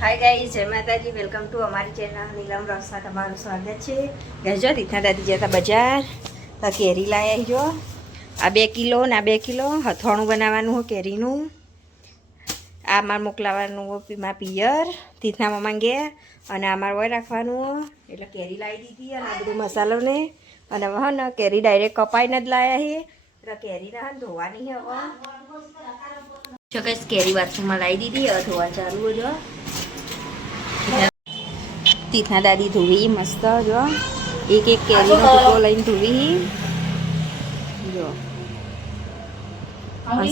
Hi guys, જય માતાજી. Welcome to અમારી ચેનલ નીલમ રસમાં તમારું સ્વાગત છે. ગાઈઝ જો રીતના દાદી જતા બજાર તો કેરી લાયા જો. આ 2 કિલો ને આ 2 કિલો હથોણું બનાવવાનું હોય કેરીનું. આ અમારે મોકલાવાનું માં પિયર તીથના માંગે અને અમારે હોય રાખવાનું. એટલે કેરી લાવી દીધી અને આ બધું મસાલો ને અને હવે ને કેરી ડાયરેક્ટ કપાઈને જ લાયા છે. એટલે કેરીને ધોવાની છે હવે. જો કઈ કેરી વાસણમાં લાવી દીધી હવે ધોવા ચાલુ જો. તીથના દાદી ધોવી મસ્ત જો. એક એક કેરીનો ટુકડો લઈને ધોવી જો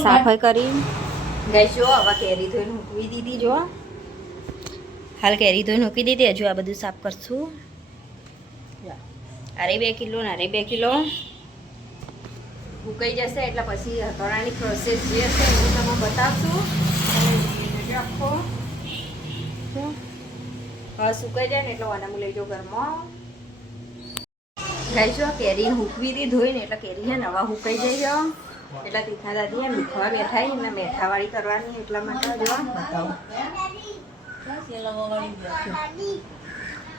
સાફાઈ કરી ગઈ. જો હવે કેરી ધોઈને મૂકવી દીધી જો. હાલ કેરી ધોઈને મૂકી દીધી. હજુ આ બધું સાફ કરશું. અરે 2 કિલો ને અરે 2 કિલો ઉકાઈ જશે એટલે પછી હથોડાની પ્રોસેસ જે હશે એ તમને બતાવશું. આખો સુકાઈ જાય ને એટલે વાનામાં લઈ જાઓ ઘરમાં. ગાઈસ જો કેરી હૂકવી હતી ધોઈને એટલે કેરી છે નવા હુકાઈ જાય જો. એટલે તીખા દાદી મીઠવા બેઠા ને મેઠાવાળી કરવાની એટલા માટે જો બતાવો.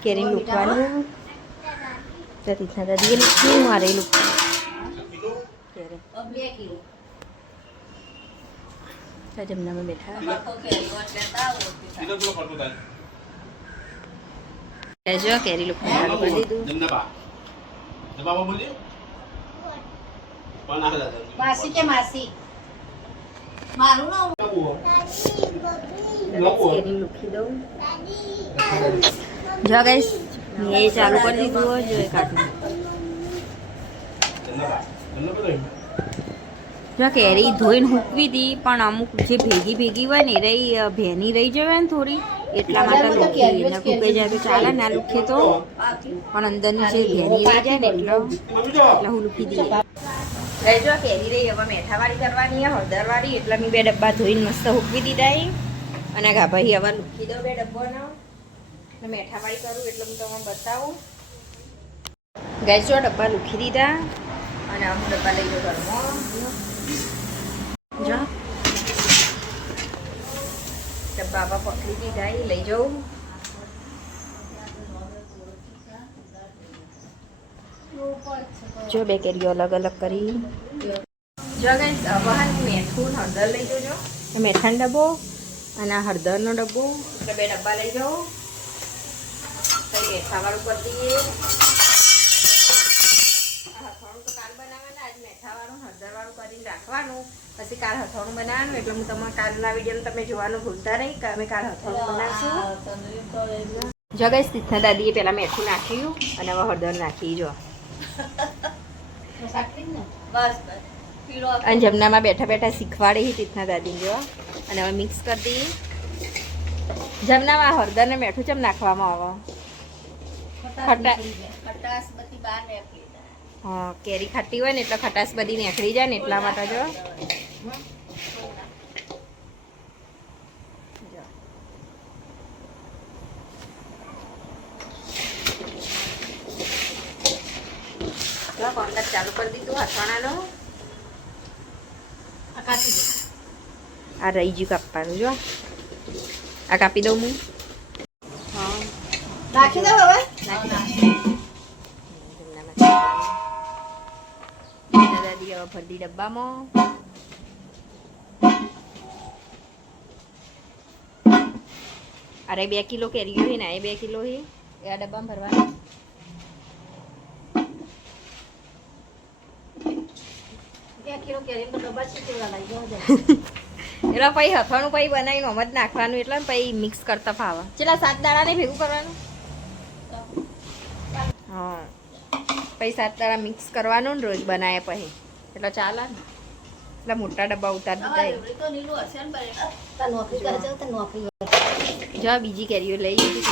કેરી લૂકવાનું તો તીખા દાદી લૂકવી મારે લૂકવું. જમનામાં બેઠા જો કેરી લૂકવાનું ચાલુ કરી દીધું. માસી કે માસી મારું નામ કેરી લૂકી દઉં જો ગાઈસ. એ ચાલુ કરી દીધું હોય જો એ કાઢું જો. કેરી ધોઈને હૂકવી હતી પણ અમુક જે ભેગી હોય ને એ રહી ભેની રહી જવાય ને થોડી એટલા માટે લૂકી. એને ફૂકાઈ જાય તો ચાલે ના લૂકીએ તો પણ અંદરની જે ભેની રહી જાય ને એટલે હું લૂકી દઈએ. જો કેરી રહી હવે મેઠાવાળી કરવાની હળદરવાળી એટલે મેં 2 ડબ્બા ધોઈને મસ્ત હૂકવી દીધા. અને ગાભાઈ હવે લૂકી દઉં 2 ડબ્બાનો એટલે મેઠાવાળી કરું એટલે હું તમને બતાવું. ગાઈસ જો ડબ્બા લૂકી દીધા અને અમુક ડબ્બા લઈ જાઉં ઘરમાં જો. ડબ્બા આવા પકડી દીધા એ લઈ જાઉં. જો 2 કેરીઓ અલગ અલગ કરી જો ગાઈસ. હવે મેઠું હળદર લઈ જજો. મેઠાનો ડબ્બો અને આ હળદરનો ડબ્બો એટલે 2 ડબ્બા લઈ જાઓ. કઈ મેઠાવાળું કરી દઈએ. હથોણું તો કાલ બનાવવાના, આજ મેઠાવાળું હળદરવાળું કરીને રાખવાનું. પછી કાલ હથોણું બનાવવાનું એટલે હું તમને કાલના વિડીયો તમે જોવાનું ભૂલતા નહીં કે અમે કાલ હથોણું બનાવશું. જો ગાઈસ તીથના દાદીએ પહેલાં મેઠું નાખ્યું અને હવે હળદર નાખી જો. અને જમનામાં બેઠા બેઠા શીખવાડી તીથના દાદી જો. અને હવે મિક્સ કરી દઈએ. જમનામાં હળદર ને મેઠું ચમ નાખવામાં આવે? હા, કેરી ખાટી હોય ને એટલે ખટાશ બધી નીકળી જાય ને એટલા માટે જો. કોન્ટેક્ટ ચાલુ કરી દીધું હથવાણાનો. આ રહી ગયું કાપવાનું જો. આ કાપી દઉં હું. હા નાખી દો હવે. દાદી હવે ભરી ડબ્બામાં. અરે 2 કિલો કેરીઓ છે ને એ 2 કિલો છે એ આ ડબ્બામાં ભરવાનું. એટલે પછી હથવાનું પછી બનાવીને આમ જ નાખવાનું એટલે પછી મિક્સ કરતા ફાવે. ચેલા 7 દાણા ને ભેગું કરવાનું. હા પછી 7 દાણા મિક્સ કરવાનું ને રોજ બનાવે પછી એટલે ચાલે ને. એટલે મોટા ડબ્બા ઉતારી દીધા. જો બીજી કેરીઓ લઈ જતી.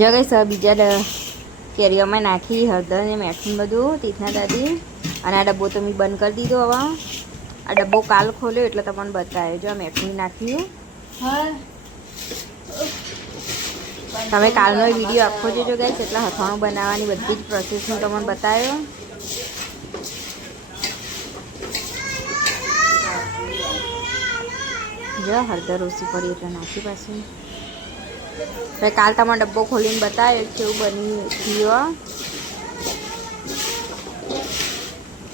જો ગઈ બીજા કેરીઓમાં નાખી હળદર ને મેઠું બધું તીથના દાદી. અને આ ડબ્બો તો મેં બંધ કરી દીધો. હવે આ ડબ્બો કાલ ખોલ્યો એટલે તમને બતાવ્યો. જો મેઠું નાખ્યું. તમે કાલનો વિડીયો આખો જોજો ગાઈસ. એટલે હથાણું બનાવવાની બધી જ પ્રોસેસ હું તમને બતાવ્યો. જો હળદર ઓછી પડી એટલે નાખી પાછી. હવે કાલ તમારો ડબ્બો ખોલીને બતાવ્યો કેવું બની ગયો.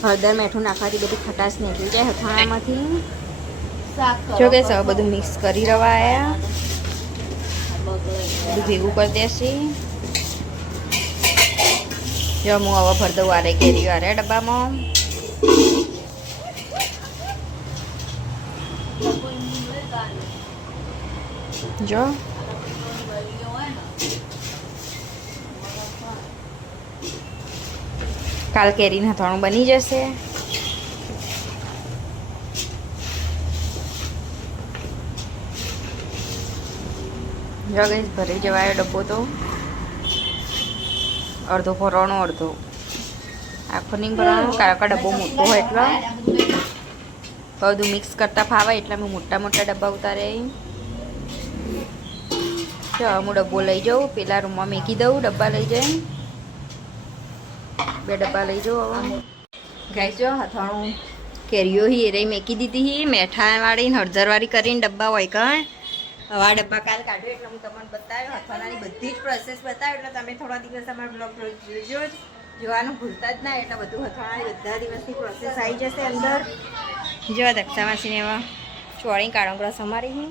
હળદર મીઠું નાખવાથી બધી ખટાશ નીકળી જાય અથાણામાંથી. જો કે સૌ બધું મિક્સ કરી રવાયા, બધું ભેગું કરી દેશે. જો હું હવે ભર દઉં વારે કેરી વારે ડબ્બામાં. જો કાલ કેરીનું અથાણું બની જશે. જો ગઈ ભરી જવાયો ડબ્બો તો અડધો ભરવાનો અડધો આખો નહીં ભરવાનો, કારણ કે ડબ્બો મોટો હોય એટલે બધું મિક્સ કરતા ફાવે એટલે અમે મોટા મોટા ડબ્બા ઉતારે. જો હું ડબ્બો લઈ જાઉં, પેલા રૂમમાં મેકી દઉં, ડબ્બા લઈ જાય 2 ડબ્બા લઈ જાઉં. હવે ગાઈસ જો અથાણું કેરીઓ હી એ રહી મેકી દીધી હી, મેઠાવાળી હળદરવાળી કરીને ડબ્બા હોય કાં. હવે આ ડબ્બા કાલ કાઢ્યો એટલે હું તમને બતાવ્યો, અથાણાની બધી જ પ્રોસેસ બતાવ્યો. એટલે તમે થોડા દિવસ અમારા બ્લોગ જોજો જ, જોવાનું ભૂલતા જ ના. એટલે બધું અથાણાની બધા દિવસની પ્રોસેસ આવી જશે અંદર. જો દક્ષા માસીને એમાં ચોળી કાળો ગ્રસ અમારી હું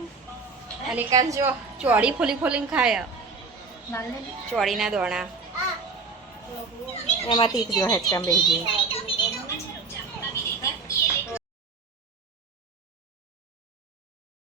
અને કાલ જો ચોળી ફોલીને ખાય, ચોળીના દોણા એમાંથી જ જો હેચકામ બેસી ગઈ.